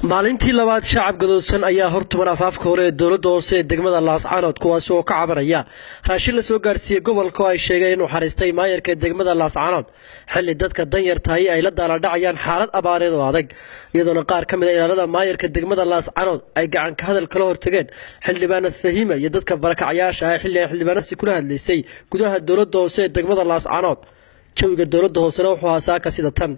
maalintii labaad shacab gadoodsan ayaa hortuban afaafka hore ee dowladda hoose ee degmada Laascaanood kuwaas oo ka cabanaya raashin la soo gaarsiiyay gobolka oo ay sheegeen inuu xariistay maayarka degmada Laascaanood xilli dadka danyartahay ay la daaladhacayaan xaalad abaareed oo adag iyadoona qaar ka mid ah ilaalada maayarka degmada Laascaanood ay gacan ka hadal kala hortageen xildhibaanada Fahima iyo dadka barakacayaasha ah xilli ay xildhibaanasi kula hadlaysay gudaha dowladda hoose ee degmada Laascaanood jawiga dowladda hoosena wuxuu ahaa sida tan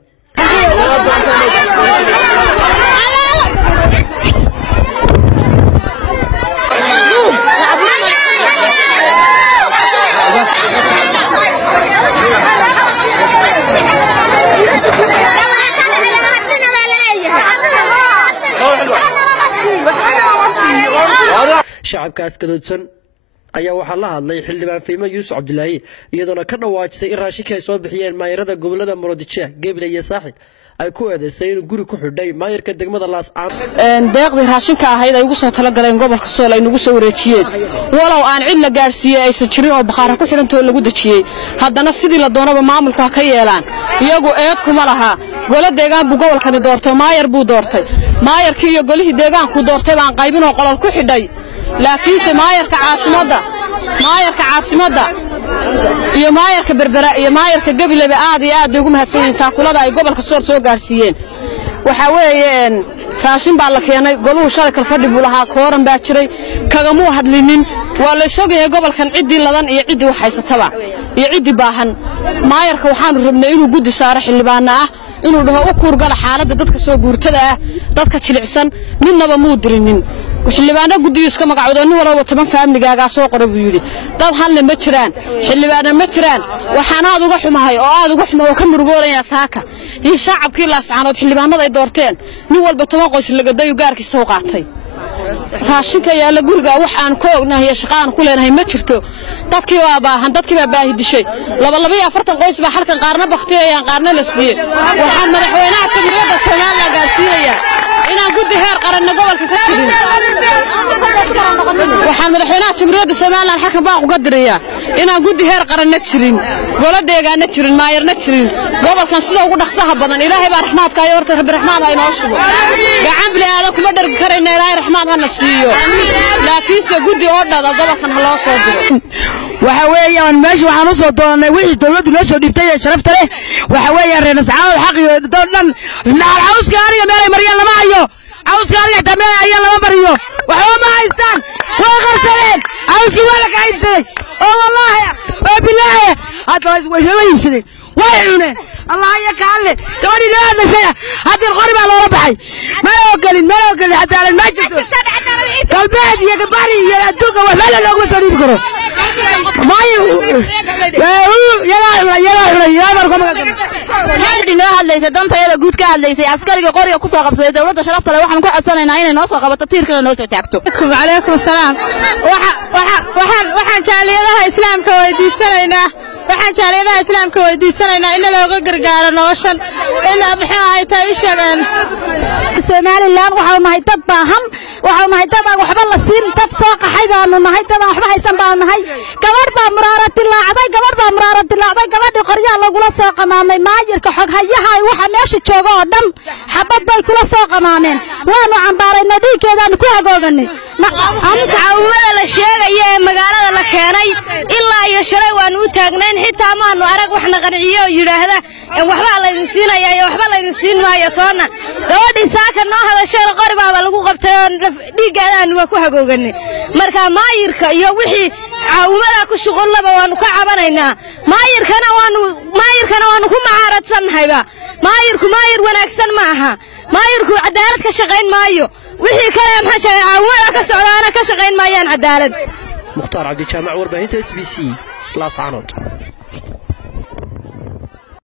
shacabkaas gadoodsan ayaa waxaa la hadlay xildhibaan Fahima Yuusuf Cabdilaahi iyadoona ka dhawaajisay in raashinka ay soo bixiyeen maayarada gobolada Murudijeex Geble iyo Saaxil ay ku eedeysay inuu guri ku xidhay maayarka degmada Laascaanood deeqdii raashinka ahayd ay ugu soo tala galeen gobolka Sool ay nagu soo wareejiyeen walow aan cid la gaarsiiyay aysan jirin oo bakhaara ku xidhantoo lagu dajiyay haddana sidii la doonaba maamulka ka yeelaan iyagu eed kuma laha golo deegaan buu gobolkani doortay maayar buu doortay maayarkii iyo golihii deegaanku doortay baan qaybinoo qolol ku xidhay laakiinse maayarka caasimadda iyo maayarka berbera iyo maayarka gabileba aad iyo aad ugu mahadsanyihiin taakulada ay gobolka Sool soo gaarsiiyeen waxa weeyeen raashin baa la keenay goluhu shalay kal fadhi buu lahaa kooran baa jiray kagamuu hadlinin waa la sogayay gobolkan cidii ladan iyo cidii wax haysataba iyo cidii baahan maayarka waxaanu rabnay inuu guddi saaro xildhibaana ah inuu dhaho u kuurgala xaaladda dadka soo guurtada ah dadka jilicsan midnaba muu dirinin xildhibaana guddiyo iska magacoodo nin walba 10 faamligaaga soo qoray buu yiri dad halna ma jiraan xildhibaana ma jiraan waxaan aad uga xumahay oo aad uga xumo oo ka murugoonaya saaka in shacabkii Laascaanood xildhibaanada ay doorteen nin walba 10 qoys laga dayo gaarkiisa u qaatay raashinka yaala guriga wax aan ku ognahay shaqaan ku leenahay ma jirto dadkii waa baahan dadkii baa baahi dishay 240 qoys baa halkan qaarna baqtiyayaan qaarna la siiyay waxaan madaxweynaha Jamhuuriyadda Soomaaliya gaarsiinaya inaan guddi heer qaran gobolka ka jirin waxaan madaxweynaha Jamhuuriyadda Soomaaliya halkan baa uga diraya inaan guddi heer qaran jirin golo deegaana jirin maayarna jirin gobolkan sida ugu dhaqsaha badan Ilaahay baa raxmaadka ay horta Rabbi raxmaan ay noo shubo gacan bilaada kuma dhargi karayna Ilaahay raxmaan hana siiyo laakiinse guddi oo dhada gobolkan loo soo diro waxa weeyaan meesha waxaan u soo doonay wixii dawladdu noo soo dhibtay ee sharafta leh waxa weeyaan reer Laascaanood xaqiyo dhan cawska aniga meel ay mariyaan lama hayo cawska aniga tamee ayaa lama mariyo waxa ma haystaan waa qarsadeen cawski waa la qaybsaday oo wallahi oo bilaahi hadda way iibsadeen way cuneen الله يكالي توني لا نسيا هذه الغربة لو ربحي ما لو حتى على المجد كالباد يا كباري يا دوكا ولا لو وصلوا يبكروا ما يلا هادلeysa danta iyada guud ka hadlaysay askariga qoriga ku soo qabsaday dawladda sharafta leh waxaan ku codsanaynaa inay noo soo qabato tiirkana noo soo taagto alaykum salaam waxaan jaaliyadaha islaamka weydiisanaynaa in looga gargaaro noloshan ilaa maxay ay tahay sheegan Soomaaliland waxaan nahay dad baahan waxaan nahay dad aan waxba la siin dad soo qaxay baan nahay dad aan waxba haysan baan nahay gabadh baa muraarad dilaacday gabadh qoryaha lagu la soo qamaamay maayirka xog hayaha waxa meesha jooga oo dhan xabad bay kula soo qamaameen waanu cambaarayna dhiigkeedaan ku hagooganay caawimada la sheegay ee magaalada la keenay ilaa iyo shalay waan u taagnayn xitaa maanu arag wax naqanciyo yiraahda waxba la idin siinaya iyo waxba la idin siin maayo toona gabadhii saaka noo hadashay qori baa lagu qabtay dhiiggeedaan waa ku hagooganay marka maayirka iyo wixii caawimada ku shaqo laba waanu ka cabanaynaa maayirkana waanu ku macaaradsanahayba maayirku maayir wanaagsan ma aha maayirku cadaalad ka shaqeyn maayo wixii kale maxay caawimada ka socdaana ka shaqeyn maayaan cadaalad Mukhtaar Cabdi Jaamac warbaahinta SBC Laascaanood